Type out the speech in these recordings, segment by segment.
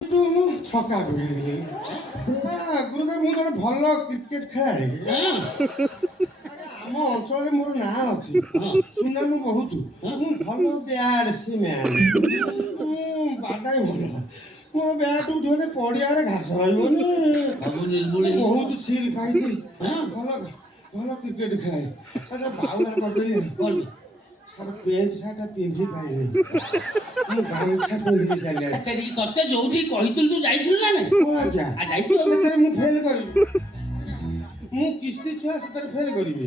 ମୁଁ ଛକା ଗୁରୁଦେବ ମୁଁ ଜଣେ ଭଲ କ୍ରିକେଟ ଖେଳାଳି। ଆମ ଅଞ୍ଚଳରେ ମୋର ନାଁ ଅଛି, ସୁନାମ ବହୁତ। ମୁଁ ଭଲ ବ୍ୟାଟ୍ସମ୍ୟାନ୍, ମୁଁ ବାଡାଏ ଭଲ। ମୋ ବ୍ୟାଟ୍ ଉଠିଗଲେ ପଡ଼ିଆରେ ଘାସ ରହିବନି। ବହୁତ ସିଲ୍ ପାଇଛି, ଭଲ ଭଲ କ୍ରିକେଟ ଖେଳାଳି। ସେଟା ବାଉଳା କରିଦେଲି। ପେଣ୍ଟ ସାର୍ଟ ପିନ୍ଧି ପାଇନି, ମୁଁ ଗାମୁଛା ପିନ୍ଧିକି ଚାଲି ଆସିଲି। ତତେ ଯୋଉଠି କହିଥିଲୁ ତୁ ଯାଇଥିଲୁ ନା ନାଇଁ? ସେଥିରେ ମୁଁ ଫେଲ୍ କରିବି। ମୁଁ କିସ୍ତି ଛୁଆ ସେଥିରେ ଫେଲ୍ କରିବି।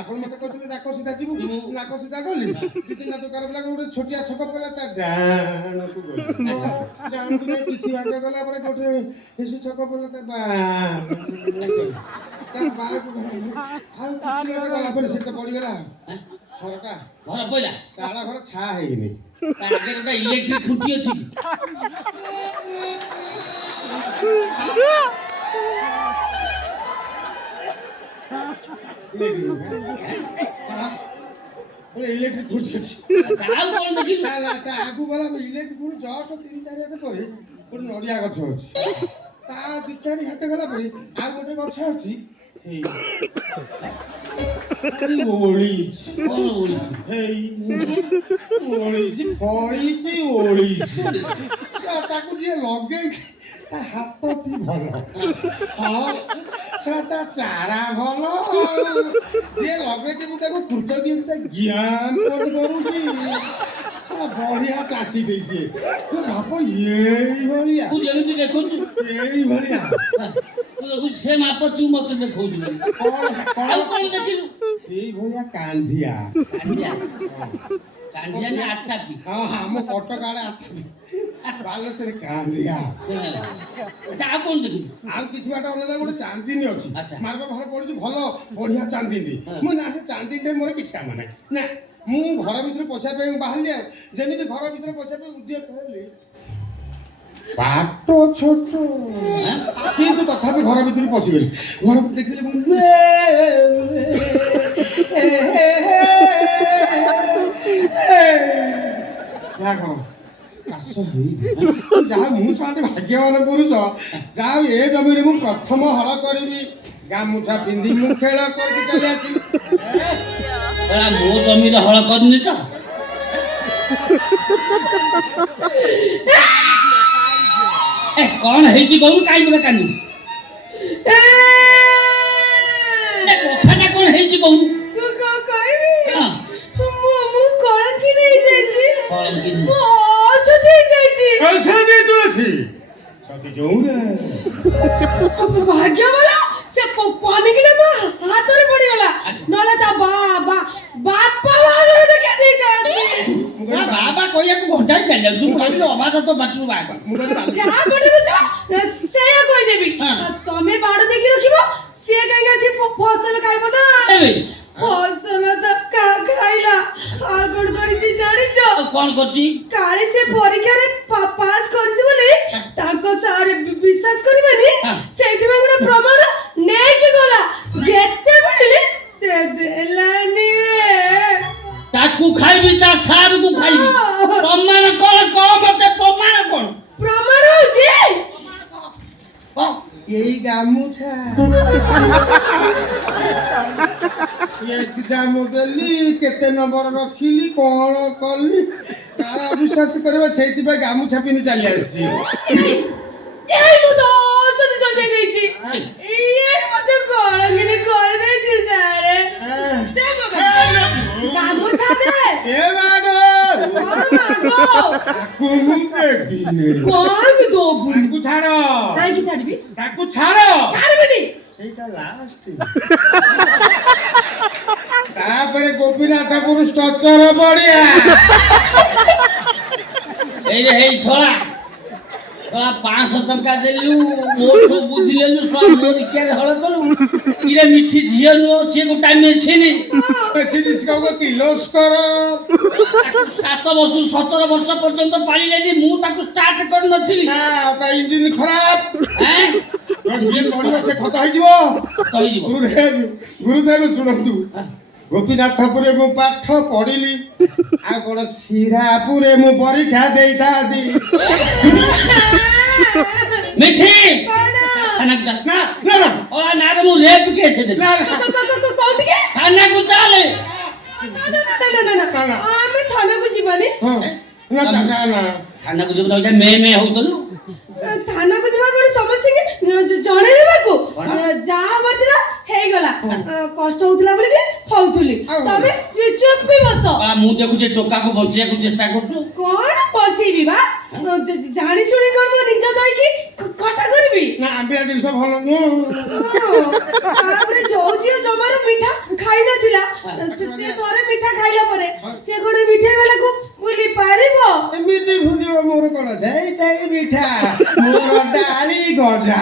ଆପଣ ମତେ କହିଥିଲେ ନାକ ସିଧା ଯିବୁ, ନାକ ସିଧା ଗଲି। ଦି ତିନିଟା ଦୋକାନ ପିଲା ଗୋଟେ ଛୋଟିଆ ଛକ ପଡ଼ିଲା, ତା ଡାହାଣକୁ ଗଲି। ଡାହାଣକୁ ଯାଇ କିଛି ବାଟ ଗଲା ପରେ ଗୋଟେ ହିସି ଛକ ପଡ଼ିଲା, ତା ବାଁକୁ ଗଲା। ଆଉ କିଛି ବାଟ ଗଲା ପରେ ସେ ତ ପଡ଼ିଗଲା। ଘରଟା ଘର ପଇଲା, ଚାଳ ଘର ଛା ହେଇନି। ତା ଆଗରେ ଗୋଟେ ଇଲେକ୍ଟ୍ରିକ ଖୁଣ୍ଟି ଅଛି। ଇଲେକ୍ଟ୍ରିକ ଖୁଣ୍ଟି ଅଛି। ଆଉ କଣ ଦେଖିଲୁ? ଆଗକୁ ଗଲା ଇଲେକ୍ଟ୍ରିକ ଖୁଣ୍ଟି ଜଷ୍ଟ 3-4 ହାତ ପରେ ଗୋଟେ ନଡ଼ିଆ ଗଛ ଅଛି। ତା 2-4 ହାତ ଗଲା ପରେ ଆଉ ଗୋଟେ ଗଛ ଅଛି। ଓଳିଛି ଫଳିଛି ଓଳିଛି। ତାକୁ ଯିଏ ଲଗେଇଛି ତା ହାତଟି ଭଲ, ତା ଚାରା ଭଲ। ଯିଏ ଲଗେଇଛି ମୁଁ ତାକୁ କୃତଜ୍ଞତା ଜ୍ଞାନ କରୁଛି। ବଢିଆ ଚାଷୀ ଦେଇଛି। ବାପ ଏଇଭଳିଆ ଯେମିତି ଦେଖୁଛୁ ଏଇଭଳିଆ ସେ ମାପ ତୁ ମତେ ଦେଖଉଛୁ। ଆଉ କଣ ଦେଖିଲୁ? ଏଇଭଳିଆ କାନ୍ଧିଆ କାନ୍ଦିଆ ନା ଆତାପି? ହଁ ଆମ କଟକ ଆଡେ ଆତାପି, ବାଲେଶ୍ୱରରେ କାନ୍ଦିଆ। ଆଉ କଣ ଦେଖିଲୁ? ଆଉ କିଛି ବାଟ ଅଲଗା ଗୋଟେ ଚାନ୍ଦିନୀ ଅଛି, ମାର୍ଗ ଭଲ ପଡୁଛି, ଭଲ ବଢିଆ ଚାନ୍ଦିନୀ। ମୁଁ ନା ସେ ଚାନ୍ଦିନୀରେ ମୋର କିଛି କାମ ନାହିଁ ନା। ମୁଁ ଘର ଭିତରେ ପଶିବା ପାଇଁ ବାହାରିଲି। ଆଉ ଯେମିତି ଘର ଭିତରେ ପଶିବା ପାଇଁ ଉଦ୍ୟତ ହେଲି, ବାଟ ଛୋଟ କିନ୍ତୁ ତଥାପି ଘର ଭିତରେ ପଶିଗଲି। ଘର ଭିତରେ ଦେଖିଲି ମୁଁ କାଶ ଯାହା ମୁଁ ଶୁଣେ ଭାଗ୍ୟବାନ ପୁରୁଷ, ଯାହା ଏ ଜମିରେ ମୁଁ ପ୍ରଥମ ହଳ କରିବି। ଗାମୁଛା ପିନ୍ଧି ମୁଁ ଖେଳ କରିକି ଚାଲି ଆସିବି। ମୋ ଜମିରେ ହଳ କରିନି ତ। କଣ ହେଇଛି କହୁନୁ? କାହିଁ ଗୋଟେ କାନ୍ଦୁ କଥାଟା କଣ ହେଇଛି କହୁନୁ? ଭାଗ୍ୟ ଭଲ ସେ ପନିକିଟା ମୋ ହାତରେ ପଡିଗଲା, ନହେଲେ ତା ବାପା ବାହାଘର ଦେଖିଆ ଦେଇଥାନ୍ତି। ବାବା କହିବାକୁ ଘଣ୍ଟାଏ ଚାଲି ଯାଉଛୁ। ମୁଁ ଭାବିଲି ଅବାଧ ତ ବାଟରୁ ବାହାଘର ସେଇଆ କହିଦେବି। ତମେ ବାଡ଼ ଦେଖି ରଖିବ, ସିଏ କାହିଁକି ଆସି ଫସଲ ଖାଇବ ନା। ଫସଲ ତ ଖାଇଲା, ଆଉ କଣ କରିଛି ଜାଣିଛ? କଣ କରୁଛି? କାଳେ ସେ ପରୀକ୍ଷାରେ ପାସ୍ କରିଛି ବୋଲି ତାଙ୍କ ସାର୍ ବିଶ୍ୱାସ କରିବେନି, ସେଇଥିପାଇଁ ଗୋଟେ ପ୍ରମାଣ ନେଇକି ଗଲା। ଯେତେବେଳେ ସେ ଦେଲାନି, ତାକୁ ଖାଇବି, ତା ସାରକୁ ଖାଇବି। ପ୍ରମାଣ କଣ? କଣ ମତେ ପ୍ରମାଣ କଣ? ପ୍ରମାଣ ହଉଛି ଏଇ ଗାମୁଛା। ଏକ୍ଜାମ ଦେଲି, କେତେ ନମ୍ବର ରଖିଲି, କଣ କଲି, କାଳେ ଅବିଶ୍ୱାସ କରିବ, ସେଇଥିପାଇଁ ଗାମୁଛା ପିନ୍ଧି ଚାଲି ଆସିଛି। ମୁଁ ତ ସଜେଇ ଦେଇଛି, ମତେ କଳଙ୍ଗିନି କରିଦେଇଛି ସାରେ। ଗାମୁଛା ଦେ। ଛାଡ, କାହିଁକି ଛାଡ଼ିବି? ତାକୁ ଛାଡ, ଛାଡ଼ିବିନି। ସେଇଟା ଲାଷ୍ଟ। ତାପରେ ଗୋପୀନାଥପୁର ଷ୍ଟଚର ପଡିଆ। ହେଇ ଶଳା 500 ଟଙ୍କା ଦେଲୁ, ମୋଠୁ ବୁଝିଲେଲୁ, ମୋ ରିକ୍ୟାରେ ହଳ କଲୁ। ଇରେ ମିଠି ଝିଅ ନୁହଁ, ସିଏ ଗୋଟାଏ ମେସିନ୍। କିଲୋସ୍କର 7 ବର୍ଷ 17 ବର୍ଷ ପର୍ଯ୍ୟନ୍ତ ପାଳିଲେନି, ମୁଁ ତାକୁ ଷ୍ଟାର୍ଟ କରିନଥିଲି। ଇଞ୍ଜିନ ଖରାପ, ଯିଏ ପଡିବ ସେ ଖତ ହେଇଯିବ। ଗୁରୁଦେବ ଶୁଣନ୍ତୁ, ଗୋପୀନାଥପୁରେ ମୁଁ ପାଠ ପଢିଲି, ଆଉ କଣ ଶିରାପୁରେ ମୁଁ ପରୀକ୍ଷା ଦେଇଥାନ୍ତି। କେସ୍ ଦେବି ନା କୋଉଠିକି? ଥାନାକୁ ଚାଲେ ନା ଆମେ ଥାନାକୁ ଯିବାନି। ନା ନା ଥାନାକୁ ଯିବୁ ତ ମେ ମେ ହଉଥିଲୁ ଥାନାକୁ ଯିବା କଣ ସମସ୍ତଙ୍କୁ ଜଣେଇବାକୁ? ଯାହା ହବାର ଥିଲା ହେଇଗଲା। କଷ୍ଟ ହଉଥିଲା ବୋଲି ହଉଥିଲି। ତମେ ଚୁପ୍ କି ବସ। ମୁଁ ଦେଖୁଛି ଟୋକାକୁ ବଞ୍ଚେଇବାକୁ ଚେଷ୍ଟା କରୁଛୁ କଣ ବଞ୍ଚେଇବି ବା? ଜାଣି ଶୁଣି କଣ ମୋ ନିଜ ଦହିକି ଖଟା କରିବି? ନା ଆମ୍ବିଳା ଜିନିଷ ଭଲ ନୁହଁ। ତାପରେ ଯୋଉ ଝିଅ ଜମାରୁ ମିଠା ଖାଇ ନଥିଲା ସେ ଥରେ ମିଠା ଖାଇଲା ପରେ ସେ ଗୋଟେ ମିଠେଇ ବାଲାକୁ ଭୁଲି ପାରିବ? ଏମିତି ଭୁଲିବ ମୋର କଣ ଯାଇଥାଏ ମିଠା ମୋର ଡାଳି ଗଜା।